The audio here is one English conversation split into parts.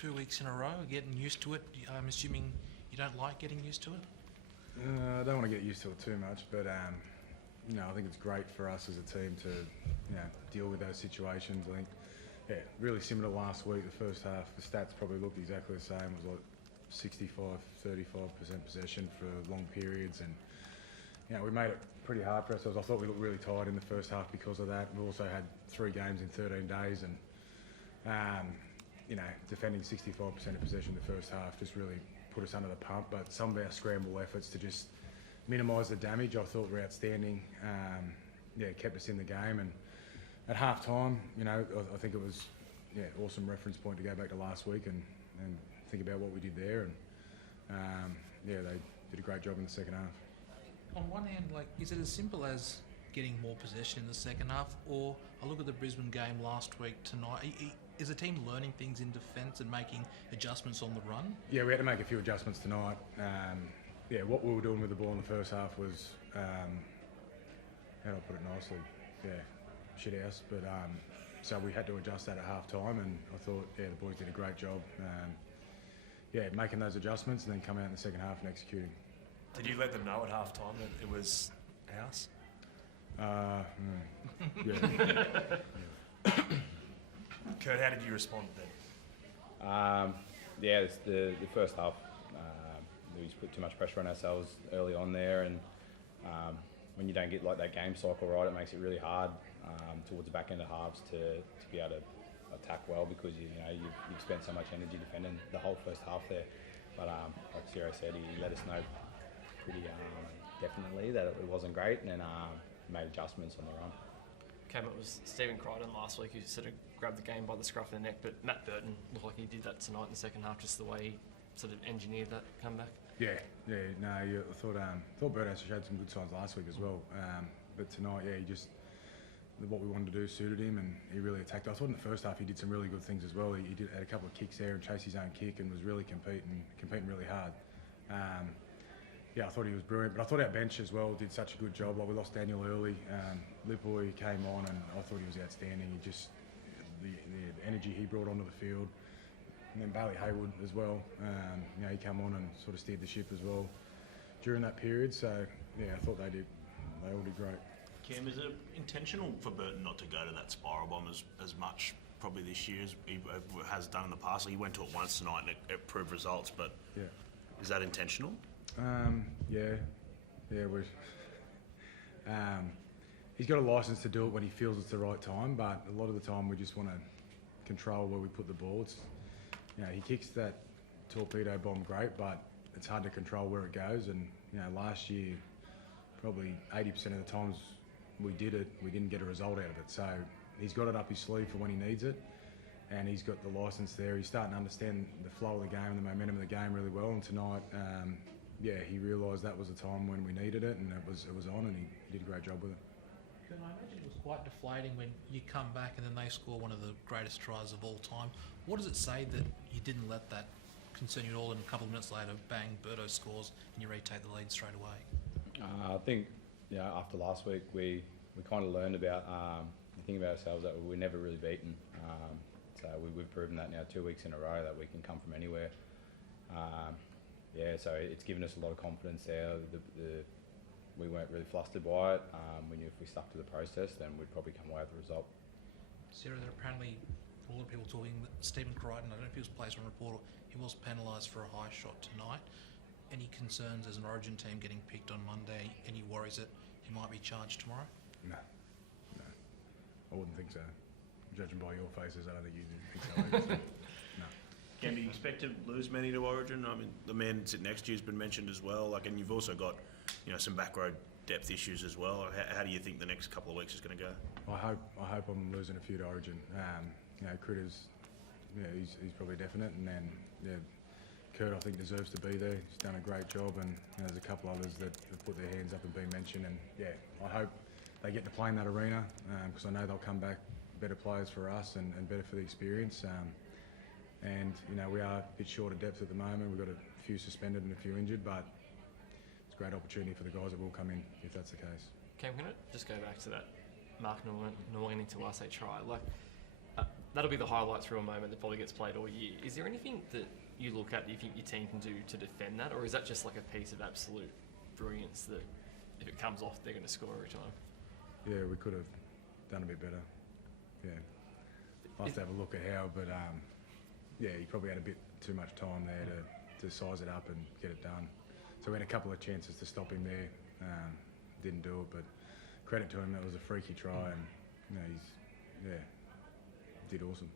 2 weeks in a row, getting used to it. I'm assuming you don't like getting used to it? I don't want to get used to it too much, but I think it's great for us as a team to deal with those situations. I think, really similar to last week. The first half, the stats probably looked exactly the same. It was like 65-35% possession for long periods, and we made it pretty hard for ourselves. I thought we looked really tired in the first half because of that. We also had 3 games in 13 days, and defending 65% of possession in the first half just really put us under the pump. But some of our scramble efforts to just minimise the damage, I thought were outstanding. Kept us in the game, and at half time, I think it was awesome reference point to go back to last week and think about what we did there, and they did a great job in the second half. On one hand, is it as simple as getting more possession in the second half, or I look at the Brisbane game last week tonight, is the team learning things in defence and making adjustments on the run? Yeah, we had to make a few adjustments tonight. What we were doing with the ball in the first half was, how do I put it nicely? Shit house. But so we had to adjust that at half time, and I thought, the boys did a great job. Making those adjustments and then coming out in the second half and executing. Did you let them know at half time that it was house? Kurt, how did you respond then? The first half, we just put too much pressure on ourselves early on there, and when you don't get that game cycle right, it makes it really hard towards the back end of halves to be able to attack well, because you've spent so much energy defending the whole first half there. But like Ciro said, he let us know pretty definitely that it wasn't great, and then made adjustments on the run. Cam, it was Stephen Crichton last week who sort of grabbed the game by the scruff of the neck, but Matt Burton looked like he did that tonight in the second half, just the way he sort of engineered that comeback. I thought Burton actually showed some good signs last week as well, but tonight, what we wanted to do suited him, and he really attacked. I thought in the first half he did some really good things as well. He had a couple of kicks there and chased his own kick and was really competing really hard. I thought he was brilliant, but I thought our bench as well did such a good job. We lost Daniel early. Lipoy came on, and I thought he was outstanding. He just the energy he brought onto the field, and then Bailey Haywood as well. He came on and sort of steered the ship as well during that period. So I thought they all did great. Cam, is it intentional for Burton not to go to that spiral bomb as much probably this year as he has done in the past? He went to it once tonight and it proved results, but is that intentional? He's got a licence to do it when he feels it's the right time, but a lot of the time we just want to control where we put the ball. He kicks that torpedo bomb great, but it's hard to control where it goes, and last year probably 80% of the times we did it, we didn't get a result out of it. So he's got it up his sleeve for when he needs it, and he's got the licence there. He's starting to understand the flow of the game and the momentum of the game really well, and tonight he realised that was the time when we needed it, and it was on, and he did a great job with it. Can I imagine it was quite deflating when you come back and then they score one of the greatest tries of all time? What does it say that you didn't let that concern you at all, and a couple of minutes later, bang, Birdo scores and you retake the lead straight away? I think after last week we kind of learned about the thing about ourselves that we're never really beaten. So we've proven that now 2 weeks in a row that we can come from anywhere. So it's given us a lot of confidence there. We weren't really flustered by it. We knew if we stuck to the process, then we'd probably come away with the result. Sarah, there are apparently a lot of people talking that Stephen Crichton, I don't know if he was placed on report, he was penalised for a high shot tonight. Any concerns as an Origin team getting picked on Monday? Any worries that he might be charged tomorrow? No. I wouldn't think so. Judging by your faces, I don't think you think so. No. Cam, do you expect to lose many to Origin? I mean, the man sitting next to you has been mentioned as well. And you've also got, some back row depth issues as well. How do you think the next couple of weeks is going to go? I hope I'm losing a few to Origin. Critters, he's probably definite, and then Kurt, I think, deserves to be there. He's done a great job, and there's a couple others that have put their hands up and been mentioned. And I hope they get to play in that arena, because I know they'll come back better players for us and better for the experience. We are a bit short of depth at the moment. We've got a few suspended and a few injured, but it's a great opportunity for the guys that will come in if that's the case. Cam, can I just go back to that Mark Nolaney to us try? that'll be the highlight through a moment that probably gets played all year. Is there anything that you look at that you think your team can do to defend that, or is that just like a piece of absolute brilliance that if it comes off, they're going to score every time? Yeah, we could have done a bit better. Yeah, I'll have to have a look at how, but yeah, he probably had a bit too much time there to size it up and get it done. So we had a couple of chances to stop him there, didn't do it, but credit to him, that was a freaky try, and he's did awesome.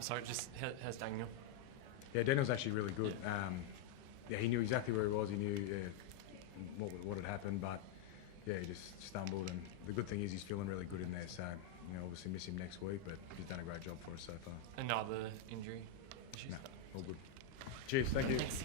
Sorry, just how's Daniel? Yeah, Daniel's actually really good. Yeah, he knew exactly where he was. He knew what had happened, but yeah, he just stumbled. And the good thing is he's feeling really good in there. So obviously miss him next week, but he's done a great job for us so far. Another injury issues? No, all good. Cheers. Thank you. Thanks.